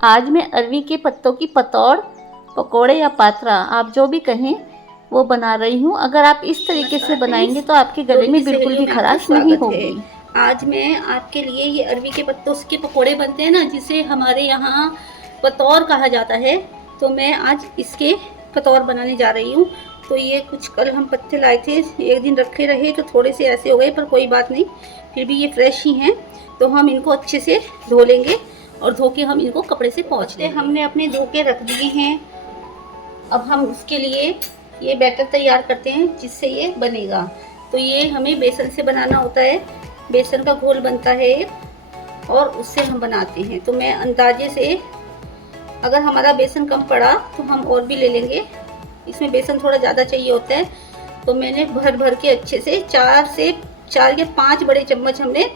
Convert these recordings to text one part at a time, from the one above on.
आज मैं अरवी के पत्तों की पतौड़, पकोड़े या पात्रा आप जो भी कहें वो बना रही हूँ। अगर आप इस तरीके से बनाएंगे तो आपके गले में बिल्कुल भी खराश नहीं होगी। आज मैं आपके लिए ये अरवी के पत्तों के पकोड़े बनते हैं ना, जिसे हमारे यहाँ पतौर कहा जाता है, तो मैं आज इसके पतौर बनाने जा रही हूँ। तो ये कुछ कल हम पत्ते लाए थे, एक दिन रखे रहे तो थोड़े से ऐसे हो गए, पर कोई बात नहीं, फिर भी ये फ्रेश ही हैं। तो हम इनको अच्छे से धो लेंगे और धो के हम इनको कपड़े से पोंछ लेंगे। हमने अपने धो के रख दिए हैं। अब हम उसके लिए ये बैटर तैयार करते हैं जिससे ये बनेगा। तो ये हमें बेसन से बनाना होता है, बेसन का घोल बनता है एक, और उससे हम बनाते हैं। तो मैं अंदाजे से, अगर हमारा बेसन कम पड़ा तो हम और भी ले लेंगे, इसमें बेसन थोड़ा ज़्यादा चाहिए होता है। तो मैंने भर भर के अच्छे से 4 या 5 बड़े चम्मच हमने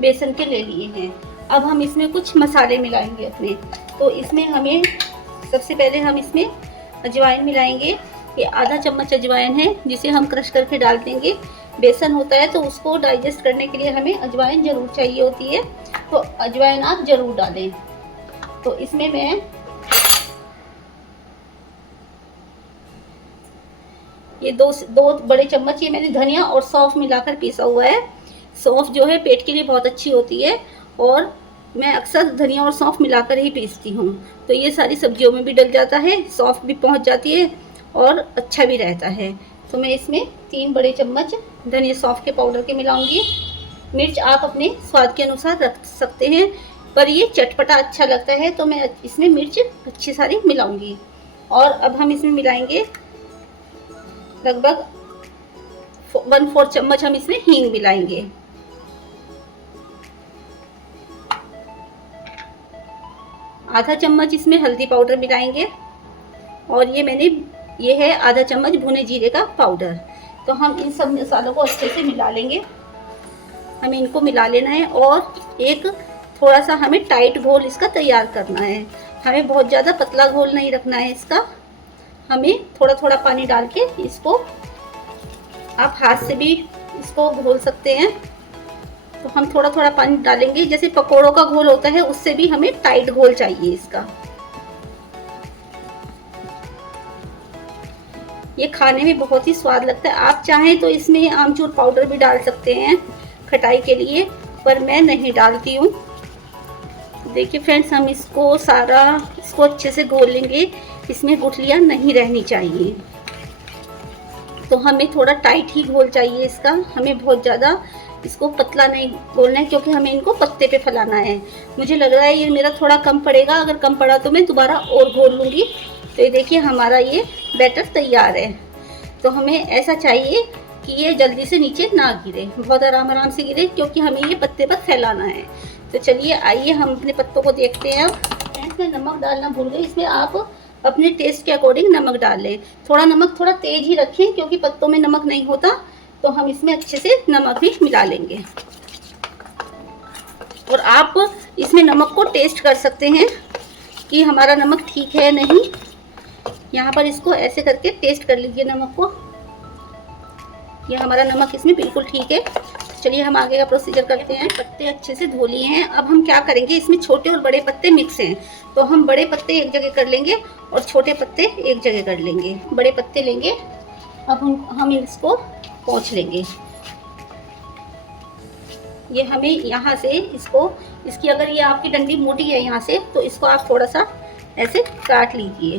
बेसन के ले लिए हैं। अब हम इसमें कुछ मसाले मिलाएंगे अपने। तो इसमें हमें सबसे पहले हम इसमें अजवाइन मिलाएंगे। ये आधा चम्मच अजवाइन है, जिसे हम क्रश करके डाल देंगे। बेसन होता है तो उसको डाइजेस्ट करने के लिए हमें अजवाइन ज़रूर चाहिए होती है, तो अजवाइन आप ज़रूर डालें। तो इसमें मैं ये दो बड़े चम्मच ये मैंने धनिया और सौंफ मिलाकर पीसा हुआ है। सौंफ जो है पेट के लिए बहुत अच्छी होती है, और मैं अक्सर धनिया और सौंफ मिलाकर ही पीसती हूँ। तो ये सारी सब्जियों में भी डल जाता है, सौंफ भी पहुँच जाती है और अच्छा भी रहता है। तो मैं इसमें 3 बड़े चम्मच धनिया सौंफ के पाउडर के मिलाऊंगी। मिर्च आप अपने स्वाद के अनुसार रख सकते हैं, पर ये चटपटा अच्छा लगता है तो मैं इसमें मिर्च अच्छी सारी मिलाऊंगी। और अब हम इसमें मिलाएंगे लगभग 1/4 चम्मच हम इसमें हींग मिलाएंगे। आधा चम्मच इसमें हल्दी पाउडर मिलाएंगे, और ये है आधा चम्मच भुने जीरे का पाउडर। तो हम इन सब मसालों को अच्छे से मिला लेंगे। हमें इनको मिला लेना है, और एक थोड़ा सा हमें टाइट घोल इसका तैयार करना है। हमें बहुत ज़्यादा पतला घोल नहीं रखना है इसका। हमें थोड़ा थोड़ा पानी डाल के इसको, आप हाथ से भी इसको घोल सकते हैं। तो हम थोड़ा थोड़ा पानी डालेंगे, जैसे पकोड़ों का घोल होता है उससे भी हमें टाइट घोल चाहिए इसका। ये खाने में बहुत ही स्वाद लगता है। आप चाहें तो इसमें आमचूर पाउडर भी डाल सकते हैं खटाई के लिए, पर मैं नहीं डालती हूँ। देखिए फ्रेंड्स, हम इसको अच्छे से घोल लेंगे। इसमें गुठलियाँ नहीं रहनी चाहिए। तो हमें थोड़ा टाइट ही घोल चाहिए इसका, हमें बहुत ज़्यादा इसको पतला नहीं घोलना है, क्योंकि हमें इनको पत्ते पे फैलाना है। मुझे लग रहा है ये मेरा थोड़ा कम पड़ेगा, अगर कम पड़ा तो मैं दोबारा और घोल लूँगी। तो ये देखिए हमारा ये बैटर तैयार है। तो हमें ऐसा चाहिए कि ये जल्दी से नीचे ना गिरे, बहुत आराम आराम से गिरे, क्योंकि हमें ये पत्ते पर फैलाना है। तो चलिए आइए हम अपने पत्तों को देखते हैं। अब इसमें नमक डालना भूल गई, इसमें आप अपने टेस्ट के अकॉर्डिंग नमक डाल लें। थोड़ा नमक थोड़ा तेज ही रखें, क्योंकि पत्तों में नमक नहीं होता। तो हम इसमें अच्छे से नमक भी मिला लेंगे, और आप इसमें नमक को टेस्ट कर सकते हैं कि हमारा नमक ठीक है नहीं। यहाँ पर इसको ऐसे करके टेस्ट कर लीजिए नमक को, ये हमारा नमक इसमें बिल्कुल ठीक है। चलिए हम आगे का प्रोसीजर करते हैं। पत्ते अच्छे से धो लिए हैं। अब हम क्या करेंगे, इसमें छोटे और बड़े पत्ते मिक्स हैं, तो हम बड़े पत्ते एक जगह कर लेंगे और छोटे पत्ते एक जगह कर लेंगे। बड़े पत्ते लेंगे, अब हम इसको पोंछ लेंगे। ये हमें यहाँ से इसकी अगर ये आपकी डंडी मोटी है यहाँ से, तो इसको आप थोड़ा सा ऐसे काट लीजिए।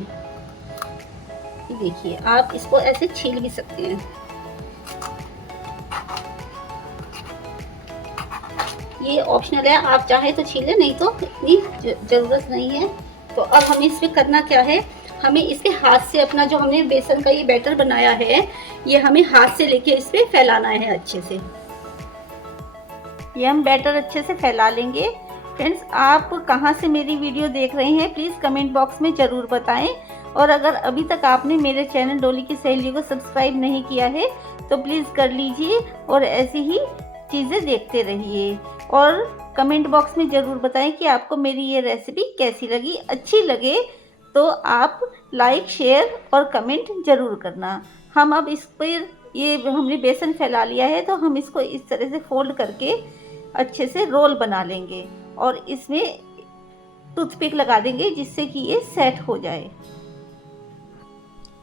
देखिए आप इसको ऐसे छील भी सकते हैं। ये ऑप्शनल है, आप चाहे तो छीलें, नहीं तो इतनी ज़रूरत नहीं है। तो अब हमें इसमें करना क्या है, हमें इसके हाथ से अपना जो हमने बेसन का ये बैटर बनाया है, ये हमें हाथ से लेके इस पर फैलाना है अच्छे से। ये हम बैटर अच्छे से फैला लेंगे। फ्रेंड्स, आप कहाँ से मेरी वीडियो देख रहे हैं प्लीज़ कमेंट बॉक्स में ज़रूर बताएं। और अगर अभी तक आपने मेरे चैनल डोली की सहेली को सब्सक्राइब नहीं किया है तो प्लीज़ कर लीजिए, और ऐसी ही चीज़ें देखते रहिए। और कमेंट बॉक्स में ज़रूर बताएं कि आपको मेरी ये रेसिपी कैसी लगी। अच्छी लगे तो आप लाइक, शेयर और कमेंट ज़रूर करना। हम अब इस पर ये हमने बेसन फैला लिया है, तो हम इसको इस तरह से फोल्ड करके अच्छे से रोल बना लेंगे, और इसमें टूथपिक लगा देंगे जिससे कि ये सेट हो जाए।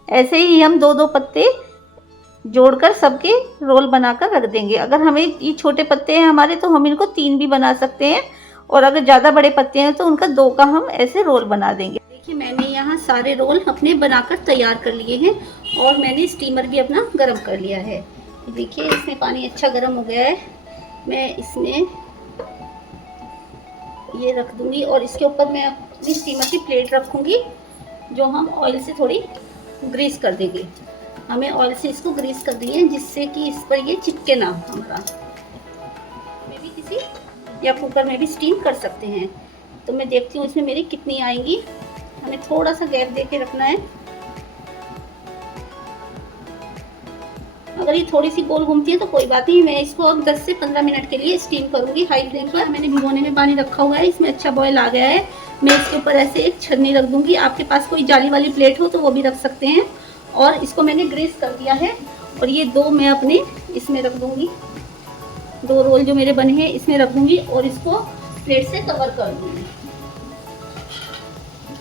ऐसे ही हम दो दो पत्ते जोड़कर सबके रोल बनाकर रख देंगे। अगर हमें ये छोटे पत्ते हैं हमारे तो हम इनको 3 भी बना सकते हैं, और अगर ज़्यादा बड़े पत्ते हैं तो उनका 2 का हम ऐसे रोल बना देंगे। देखिए मैंने यहाँ सारे रोल अपने बनाकर तैयार कर लिए हैं और मैंने स्टीमर भी अपना गर्म कर लिया है। देखिए इसमें पानी अच्छा गर्म हो गया है। मैं इसमें ये रख दूंगी और इसके ऊपर मैं अपनी स्टीमर की प्लेट रखूंगी जो हम ऑयल से थोड़ी ग्रीस कर देंगे। हमें ऑयल से इसको ग्रीस कर दिए जिससे कि इस पर ये चिपके ना हमारा। मैं भी किसी या कुकर में भी स्टीम कर सकते हैं। तो मैं देखती हूँ इसमें मेरी कितनी आएंगी। हमें थोड़ा सा गैप दे के रखना है। अगर ये थोड़ी सी गोल घूमती है तो कोई बात नहीं, मैं इसको अब 10 से 15 मिनट के लिए स्टीम करूंगी हाई फ्लेम पर। मैंने भिगोने में पानी रखा हुआ है, इसमें अच्छा बॉयल आ गया है। मैं इसके ऊपर ऐसे एक छन्नी रख दूंगी। आपके पास कोई जाली वाली प्लेट हो तो वो भी रख सकते हैं। और इसको मैंने ग्रीस कर दिया है और ये 2 मैं अपने इसमें रख दूंगी। 2 रोल जो मेरे बने हैं इसमें रख दूंगी और इसको प्लेट से कवर कर दूंगी।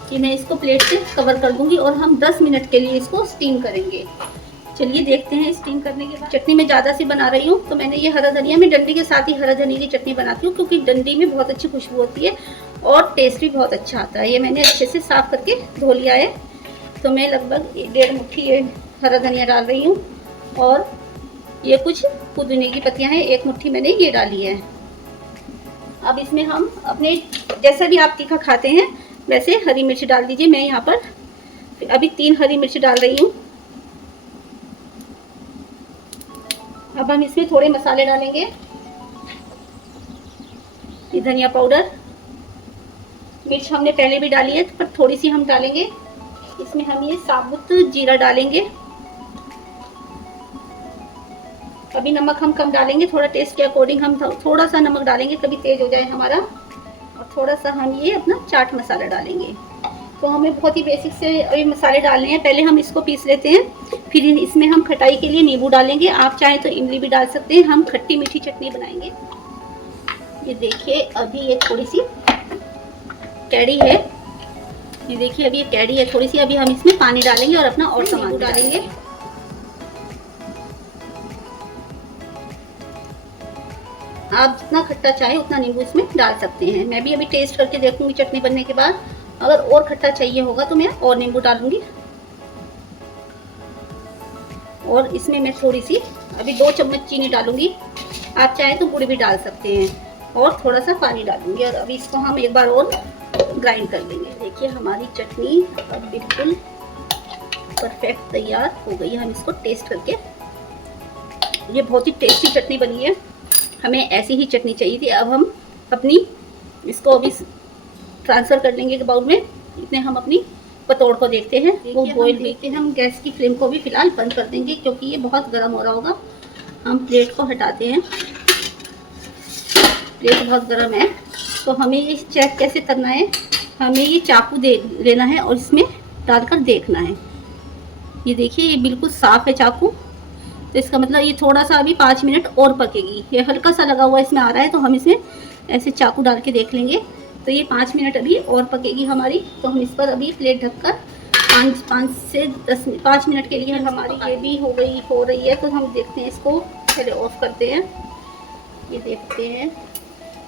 कि मैं इसको प्लेट से कवर कर दूंगी और हम 10 मिनट के लिए इसको स्टीम करेंगे। चलिए देखते हैं स्टीम करने के बाद। चटनी मैं ज़्यादा सी बना रही हूँ तो मैंने ये हरा धनिया, मैं डंडी के साथ ही हरा धनिया की चटनी बनाती हूँ क्योंकि डंडी में बहुत अच्छी खुशबू होती है और टेस्ट भी बहुत अच्छा आता है। ये मैंने अच्छे से साफ करके धो लिया है। तो मैं लगभग 1.5 मुट्ठी ये हरा धनिया डाल रही हूँ और ये कुछ पुदीने की पत्तियाँ हैं, 1 मुट्ठी मैंने ये डाली है। अब इसमें हम अपने जैसा भी आप तीखा खाते हैं वैसे हरी मिर्च डाल दीजिए। मैं यहाँ पर अभी 3 हरी मिर्च डाल रही हूँ। अब हम इसमें थोड़े मसाले डालेंगे। ये धनिया पाउडर, मिर्च हमने पहले भी डाली है पर थोड़ी सी हम डालेंगे। इसमें हम ये साबुत जीरा डालेंगे। अभी नमक हम कम डालेंगे, थोड़ा टेस्ट के अकॉर्डिंग हम थोड़ा सा नमक डालेंगे, कभी तेज हो जाए हमारा। और थोड़ा सा हम ये अपना चाट मसाला डालेंगे। तो हमें बहुत ही बेसिक से अभी मसाले डालने हैं। पहले हम इसको पीस लेते हैं, फिर इसमें हम खटाई के लिए नींबू डालेंगे। आप चाहें तो इमली भी डाल सकते हैं। हम खट्टी मीठी चटनी बनाएंगे। ये देखिए अभी ये थोड़ी सी कैडी है। ये देखिए अभी ये कैडी है थोड़ी सी। अभी हम इसमें पानी डालेंगे और अपना और सामान डालेंगे। आप जितना खट्टा चाहे उतना नींबू इसमें डाल सकते हैं। मैं भी अभी टेस्ट करके देखूंगी चटनी बनने के बाद। अगर और खट्टा चाहिए होगा तो मैं और नींबू डालूंगी। और इसमें मैं थोड़ी सी अभी 2 चम्मच चीनी डालूंगी। आप चाहें तो गुड़ भी डाल सकते हैं। और थोड़ा सा पानी डालूंगी और अभी इसको हम एक बार और ग्राइंड कर लेंगे। देखिए हमारी चटनी अब बिल्कुल परफेक्ट तैयार हो गई है। हम इसको टेस्ट करके, ये बहुत ही टेस्टी चटनी बनी है। हमें ऐसी ही चटनी चाहिए थी। अब हम अपनी इसको अभी ट्रांसफ़र कर लेंगे बाउल में। इतने हम अपनी पतोड़ को देखते हैं वो बॉईल हुई थी। हम गैस की फ्लेम को भी फिलहाल बंद कर देंगे क्योंकि ये बहुत गर्म हो रहा होगा। हम प्लेट को हटाते हैं। प्लेट बहुत गर्म है तो हमें ये चेक कैसे करना है, हमें ये चाकू दे लेना है और इसमें डालकर देखना है। ये देखिए ये बिल्कुल साफ़ है चाकू, तो इसका मतलब ये थोड़ा सा अभी 5 मिनट और पकेगी। ये हल्का सा लगा हुआ इसमें आ रहा है तो हम इसमें ऐसे चाकू डाल के देख लेंगे। तो ये 5 मिनट अभी और पकेगी हमारी। तो हम इस पर अभी प्लेट ढककर 5 से 5 मिनट के लिए हमारी ये भी हो रही है। तो हम देखते हैं, इसको पहले ऑफ करते हैं। ये देखते हैं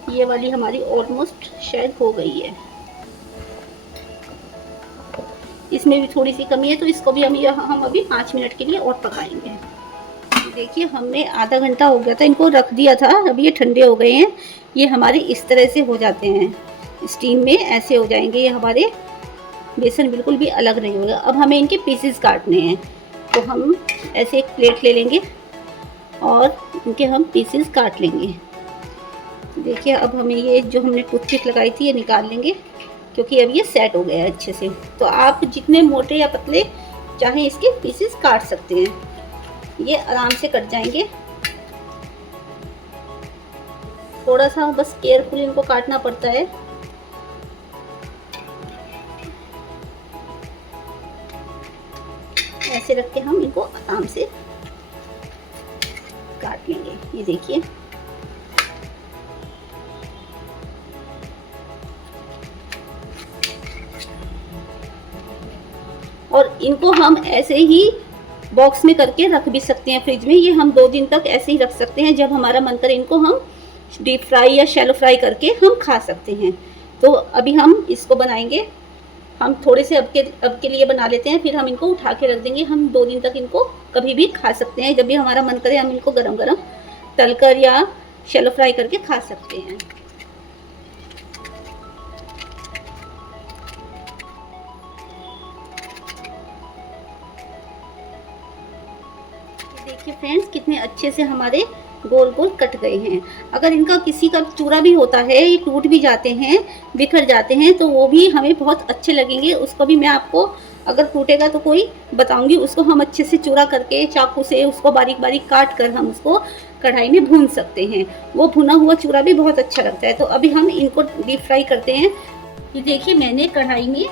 ये वाली हमारी ऑलमोस्ट शायद हो गई है। इसमें भी थोड़ी सी कमी है तो इसको भी हम अभी 5 मिनट के लिए और पकाएंगे। देखिए हमने आधा घंटा हो गया था इनको रख दिया था। अभी ये ठंडे हो गए हैं। ये हमारे इस तरह से हो जाते हैं, स्टीम में ऐसे हो जाएंगे। ये हमारे बेसन बिल्कुल भी अलग नहीं होगा। अब हमें इनके पीसेस काटने हैं तो हम ऐसे एक प्लेट ले लेंगे और इनके हम पीसेस काट लेंगे। देखिए अब हमें ये जो हमने टूथपिक लगाई थी ये निकाल लेंगे क्योंकि अब ये सेट हो गया है अच्छे से। तो आप जितने मोटे या पतले चाहें इसके पीसेस काट सकते हैं। ये आराम से कट जाएंगे। थोड़ा सा बस केयरफुल इनको काटना पड़ता है। ऐसे रख के हम इनको आराम से काट लेंगे। ये देखिए इनको हम ऐसे ही बॉक्स में करके रख भी सकते हैं फ्रिज में। ये हम 2 दिन तक ऐसे ही रख सकते हैं, जब हमारा मन करे इनको हम डीप फ्राई या शैलो फ्राई करके हम खा सकते हैं। तो अभी हम इसको बनाएंगे। हम थोड़े से अब के लिए बना लेते हैं, फिर हम इनको उठा के रख देंगे। हम 2 दिन तक इनको कभी भी खा सकते हैं, जब भी हमारा मन करे हम इनको गरम गरम तलकर या शैलो फ्राई करके खा सकते हैं। देखिए फ्रेंड्स, कितने अच्छे से हमारे गोल गोल कट गए हैं। अगर इनका किसी का चूरा भी होता है, ये टूट भी जाते हैं, बिखर जाते हैं, तो वो भी हमें बहुत अच्छे लगेंगे। उसको भी मैं आपको, अगर टूटेगा तो कोई बताऊंगी, उसको हम अच्छे से चूरा करके चाकू से उसको बारीक बारीक काट कर हम उसको कढ़ाई में भून सकते हैं। वो भुना हुआ चूरा भी बहुत अच्छा लगता है। तो अभी हम इनको डीप फ्राई करते हैं। ये देखिए, मैंने कढ़ाई में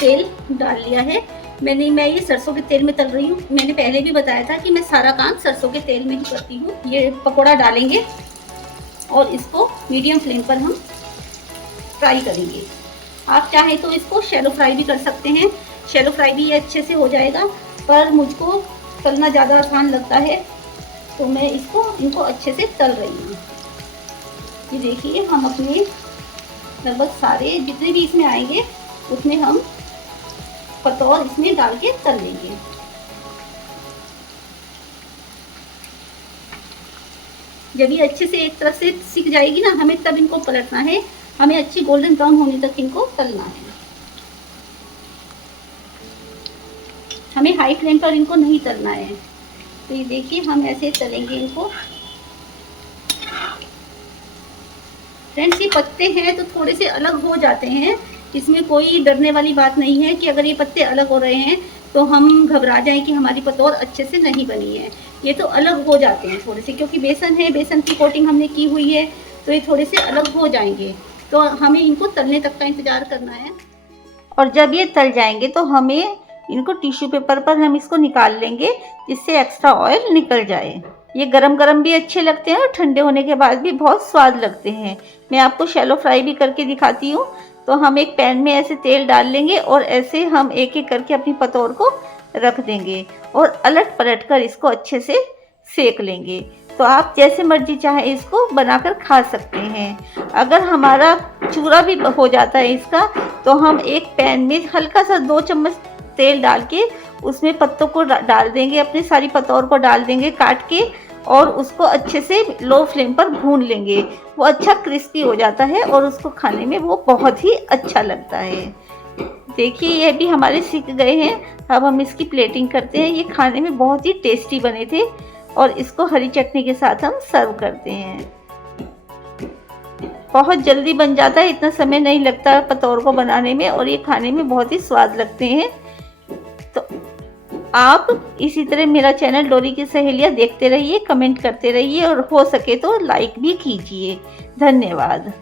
तेल डाल लिया है। मैं ये सरसों के तेल में तल रही हूँ। मैंने पहले भी बताया था कि मैं सारा काम सरसों के तेल में ही करती हूँ। ये पकोड़ा डालेंगे और इसको मीडियम फ्लेम पर हम फ्राई करेंगे। आप चाहें तो इसको शैलो फ्राई भी कर सकते हैं। शैलो फ्राई भी ये अच्छे से हो जाएगा, पर मुझको तलना ज़्यादा आसान लगता है, तो मैं इनको अच्छे से तल रही हूँ। ये देखिए, हम अपने लगभग सारे जितने भी इसमें आएंगे उसमें हम पतौर इसमें डाल के तल लेंगे। जब ये अच्छे से एक तरफ से सिक जाएगी ना, हमें तब इनको पलटना है। हमें अच्छी गोल्डन ब्राउन होने तक इनको तलना है। हमें हाई फ्लेम पर इनको नहीं तलना है। तो ये देखिए, हम ऐसे तलेंगे इनको। फ्रेंड्स, ये पत्ते हैं तो थोड़े से अलग हो जाते हैं, इसमें कोई डरने वाली बात नहीं है कि अगर ये पत्ते अलग हो रहे हैं तो हम घबरा जाएं कि हमारी पतौर अच्छे से नहीं बनी है। ये तो अलग हो जाते हैं थोड़े से, क्योंकि बेसन है, बेसन की कोटिंग हमने की हुई है, तो ये थोड़े से अलग हो जाएंगे। तो हमें इनको तलने तक का इंतज़ार करना है। और जब ये तल जाएंगे तो हमें इनको टिश्यू पेपर पर हम इसको निकाल लेंगे, जिससे एक्स्ट्रा ऑयल निकल जाए। ये गरम गरम भी अच्छे लगते हैं और ठंडे होने के बाद भी बहुत स्वाद लगते हैं। मैं आपको शैलो फ्राई भी करके दिखाती हूँ। तो हम एक पैन में ऐसे तेल डाल लेंगे और ऐसे हम एक एक करके अपनी पतौर को रख देंगे और अलट पलट कर इसको अच्छे से सेक लेंगे। तो आप जैसे मर्जी चाहे इसको बनाकर खा सकते हैं। अगर हमारा चूरा भी हो जाता है इसका, तो हम एक पैन में हल्का सा 2 चम्मच तेल डाल के उसमें पत्तों को डाल देंगे, अपनी सारी पतौर को डाल देंगे काट के, और उसको अच्छे से लो फ्लेम पर भून लेंगे। वो अच्छा क्रिस्पी हो जाता है और उसको खाने में वो बहुत ही अच्छा लगता है। देखिए, ये भी हमारे सीख गए हैं। अब हम इसकी प्लेटिंग करते हैं। ये खाने में बहुत ही टेस्टी बने थे और इसको हरी चटनी के साथ हम सर्व करते हैं। बहुत जल्दी बन जाता है, इतना समय नहीं लगता पतौर को बनाने में, और ये खाने में बहुत ही स्वाद लगते हैं। तो आप इसी तरह मेरा चैनल डोरी की सहेलियाँ देखते रहिए, कमेंट करते रहिए और हो सके तो लाइक भी कीजिए। धन्यवाद।